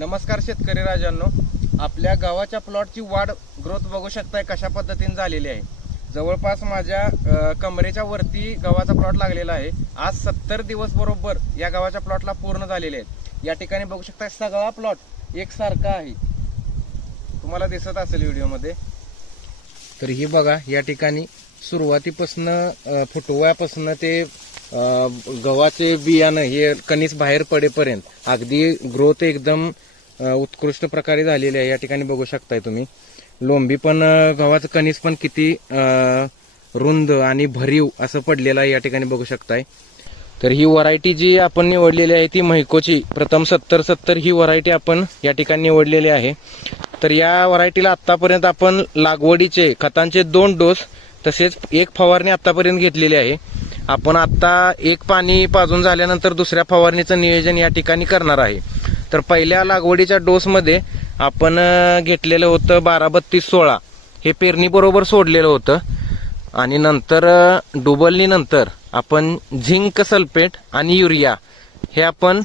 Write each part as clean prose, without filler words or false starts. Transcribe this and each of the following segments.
नमस्कार शेतकरी राजांनो, आपल्या गव्हाच्या प्लॉटची वाढ ग्रोथ बघू शकताय कशा पद्धतीने झालेली आहे। जवळपास माझ्या कमरेच्या वरती गव्हाचा प्लॉट लागलेला आहे। आज 70 दिवस बरोबर या गव्हाच्या प्लॉटला पूर्ण झालेले आहेत। या ठिकाणी बघू शकताय सगळा प्लॉट एकसारखा आहे, तुम्हाला दिसत असेल व्हिडिओमध्ये। तर ही बघा, या ठिकाणी सुरुवातीपासून फुटव्यापासून ते गव्हाचे बियाणं हे कणीस बाहेर पडेपर्यंत अगदी ग्रोथ एकदम उत्कृष्ट प्रकारे झालेली आहे। या ठिकाणी बघू शकताय तुम्ही लोंबी पण गव्हाचं कणीस पण किती रुंद आणि भरीव असं पडलेलं आहे, या ठिकाणी बघू शकताय। तर ही व्हरायटी जी आपण निवडलेली आहे ती मैकोची प्रथम 70-70 ही व्हरायटी आपण या ठिकाणी निवडलेली आहे। तर या व्हरायटीला आतापर्यंत आपण लागवडीचे खतांचे 2 डोस तसेच 1 फवारणी आतापर्यंत घेतलेली आहे। आपण आता 1 पाणी पाजून झाल्यानंतर दुसऱ्या फवारणीचं नियोजन या ठिकाणी करणार आहे। तर पहिल्या लागवडीच्या डोसमध्ये आपण घेतलेलं होतं 12-32-16 हे पेरणी बरोबर सोडलेलं होतं आणि नंतर डुबलनी नंतर आपण झिंक सल्फेट आणि युरिया हे आपण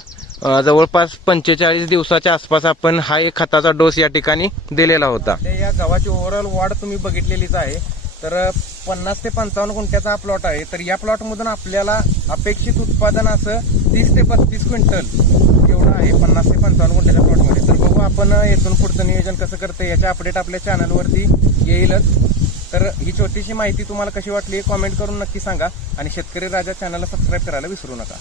जवळपास 45 दिवसाच्या आसपास आपण हा एक खताचा डोस या ठिकाणी दिलेला होता। या गव्हाची ओव्हरऑल वाढ तुम्ही बघितलेलीच आहे। तर 50 ते 55 गुंठ्याचा हा प्लॉट आहे। तर या प्लॉट मधून आपल्याला अपेक्षित उत्पादन असं 30 ते 35 क्विंटल एवढं आहे 50 ते 55 गुंठ्याच्या प्लॉटमध्ये। तर बघू आपण इथून पुढचं नियोजन कसं करते, याचे अपडेट आपल्या चॅनलवरती येईलच। तर ही छोटीशी माहिती तुम्हाला कशी वाटली कॉमेंट करून नक्की सांगा आणि शेतकरी राजा चॅनलला सबस्क्राईब करायला विसरू नका।